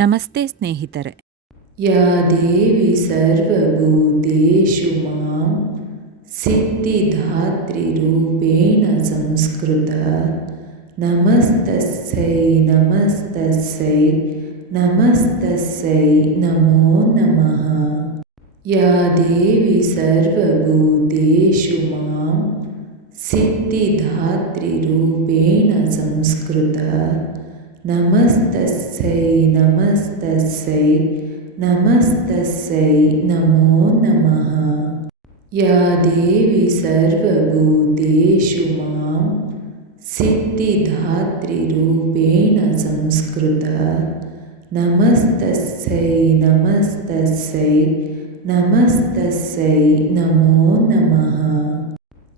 ನಮಸ್ತೆ ಸ್ನೇಹಿತರೆ या देवी सर्वभूतेषु मां सिद्धिधात्रिरूपेण संस्कृता नमस्तस्यै नमस्तस्यै नमस्तस्यै नमो नमः या देवी सर्वभूतेषु मां सिद्धिधात्रिरूपेण संस्कृता नमस्तस्यै नमस्तस्यै नमस्तस्यै नमो नमः। या देवी सर्वभूतेषु मां सिद्धिधात्रिरूपेण संस्कृता। नमस्तस्यै नमस्तस्यै नमस्तस्यै नमो नमः।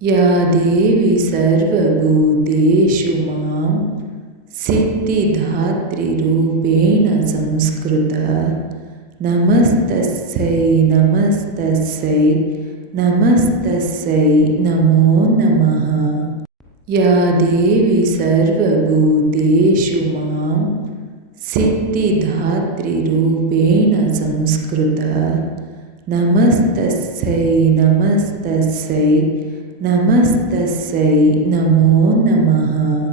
या देवी सर्वभूतेषु मां सिद्धिधात्रिरूपेण संस्कृता। नमस्तस्यै नमस्तस्यै नमस्तस्यै नमो नमः। या देवी सर्वभूतेषु मां सिद्धिधात्रिरूपेण संस्कृता। नमस्तस्यै नमस्तस्यै नमस्तस्यै नमो नमः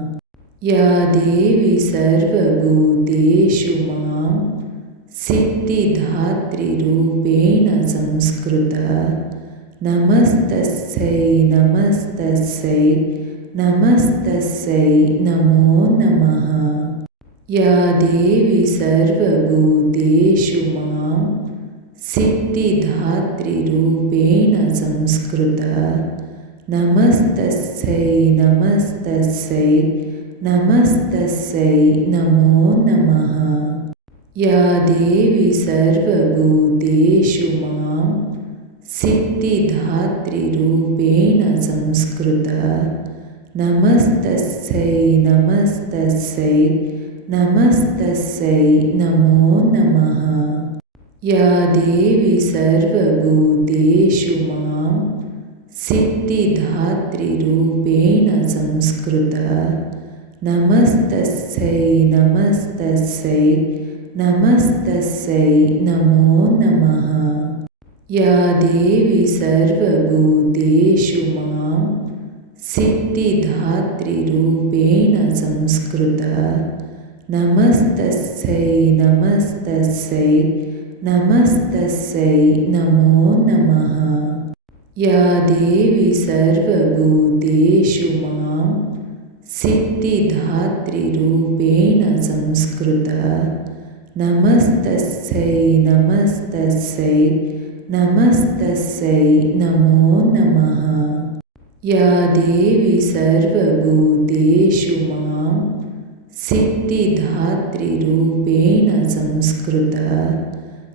या देवी सर्वभूतेषु मां सिद्धिधात्रिरूपेण संस्कृता। नमस्तस्यै नमस्तस्यै नमस्तस्यै नमो नमः। या देवी सर्वभूतेषु मां सिद्धिधात्रिरूपेण संस्कृता। नमस्तस्यै नमस्तस्यै नमस्तस्यै नमो नमः। या देवी सर्वभूतेषु मां सिद्धिधात्रिरूपेण संस्कृता। नमस्तस्यै नमस्तस्यै नमस्तस्यै नमो नमः। या देवी सर्वभूतेषु मां सिद्धिधात्रिरूपेण संस्कृता नमस्तस्यै नमस्तस्यै नमस्तस्यै नमो नमः। या देवी सर्वभूतेषु मां सिद्धिधात्रिरूपेण संस्कृता। नमस्तस्यै नमस्तस्यै नमस्तस्यै नमो नमः। या देवी सर्वभूतेषु मां सिद्धिधात्रिरूपेण संस्कृता। नमस्तस्यै नमस्तस्यै नमस्तस्यै नमो नमः। या देवी सर्वभूतेषु मां सिद्धिधात्रिरूपेण संस्कृता।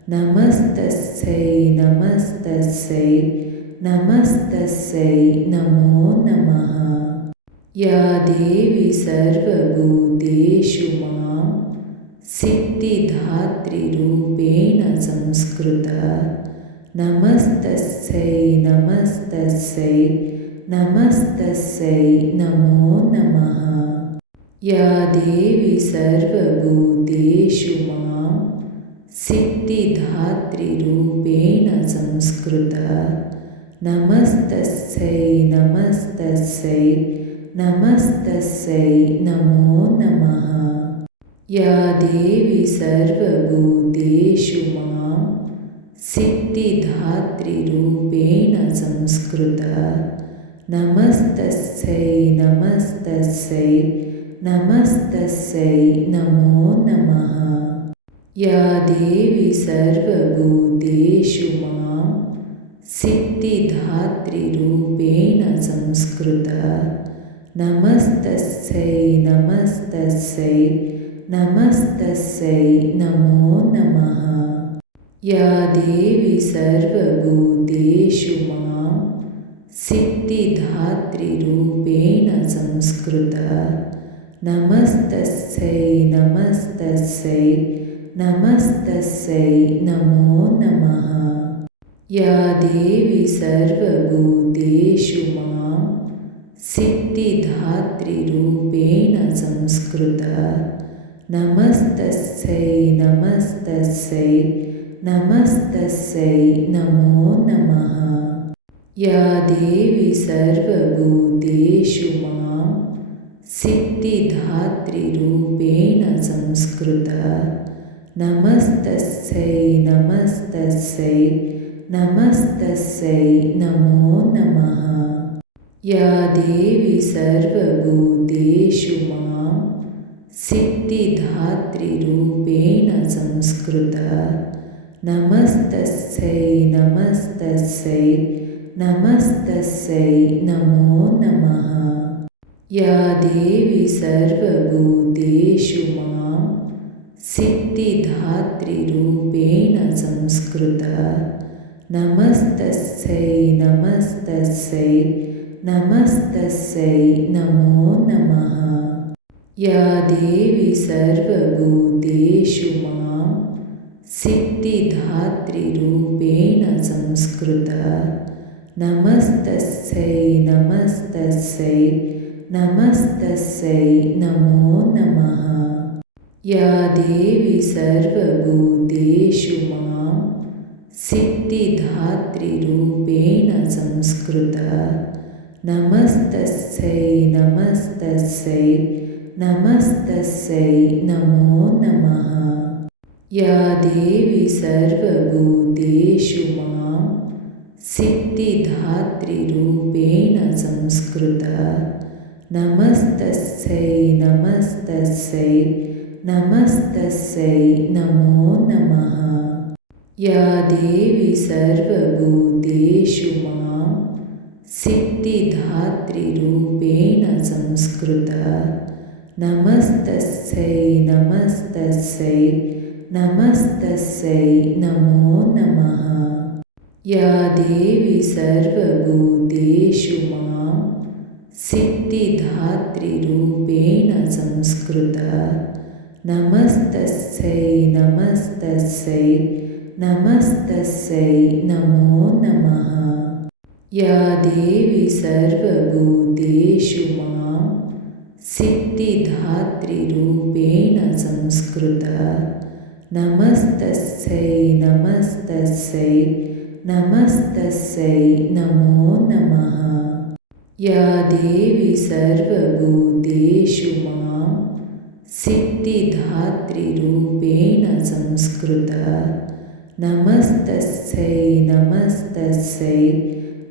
नमस्तस्यै नमस्तस्यै नमस्तस्यै नमो नमः या देवी सर्वभूतेषु मां सिद्धिधात्रिरूपेण संस्कृता। नमस्तस्यै नमस्तस्यै नमस्तस्यै नमो नमः। या देवी सर्वभूतेषु मां सिद्धिधात्रिरूपेण संस्कृता। नमस्तस्यै नमस्तस्यै नमस्तस्यै नमो नमः। या देवी सर्वभूतेषु मां सिद्धिधात्रिरूपेण संस्कृता। नमस्तस्यै नमस्तस्यै नमस्तस्यै नमो नमः। या देवी सर्वभूतेषु मां सिद्धिधात्रिरूपेण संस्कृता नमस्तस्यै नमस्तस्यै नमस्तस्यै नमो नमः। या देवी सर्वभूतेषु मां सिद्धिधात्रिरूपेण संस्कृता। नमस्तस्यै नमस्तस्यै नमस्तस्यै नमो नमः। या देवी सर्वभूतेषु मां सिद्धिधात्रिरूपेण संस्कृता। नमस्तस्यै नमस्तस्यै नमस्तस्यै नमो नमः। या देवी सर्वभूतेषु मां सिद्धिदात्रिरूपेण संस्कृता। नमस्तस्यै नमस्तस्यै नमस्तस्यै नमो नमः या देवी सर्वभूतेषु मां सिद्धिदात्रिरूपेण संस्कृता। नमस्तस्यै नमस्तस्यै नमस्तस्यै नमो नमः। या देवी सर्वभूतेषु मां सिद्धिदात्रिरूपेण संस्कृता। नमस्तस्यै नमस्तस्यै नमस्तस्यै नमो नमः। या देवी सर्वभूतेषु मां सिद्धिदात्रिरूपेण संस्कृता। नमस्तस्यै नमस्तस्यै नमस्तस्यै नमो नमः। या देवी सर्वभूतेषु मां सिद्धिदात्रिरूपेण संस्कृता नमस्तस्यै नमस्तस्यै नमस्तस्यै नमो नमः। या देवी सर्वभूतेषु मां सिद्धिदात्रिरूपेण संस्कृता। नमस्तस्यै नमस्तस्यै नमस्तस्यै नमो नमः। या देवी सर्वभूतेषु मां सिद्धिदात्रिरूपेण संस्कृता। नमस्तस्यै नमस्तस्यै नमस्तस्यै नमो नमः। या देवी सर्वभूतेषु मां सिद्धिदात्रिरूपेण संस्कृता। नमस्तस्यै नमस्तस्यै नमस्तस्यै नमो नमः या देवी सर्वभूतेषु मां सिद्धिदात्रिरूपेण संस्कृता। नमस्तस्यै नमस्तस्यै नमस्तस्यै नमो नमः। या देवी सर्वभूतेषु मां सिद्धिदात्रिरूपेण संस्कृता। नमस्तस्यै नमस्तस्यै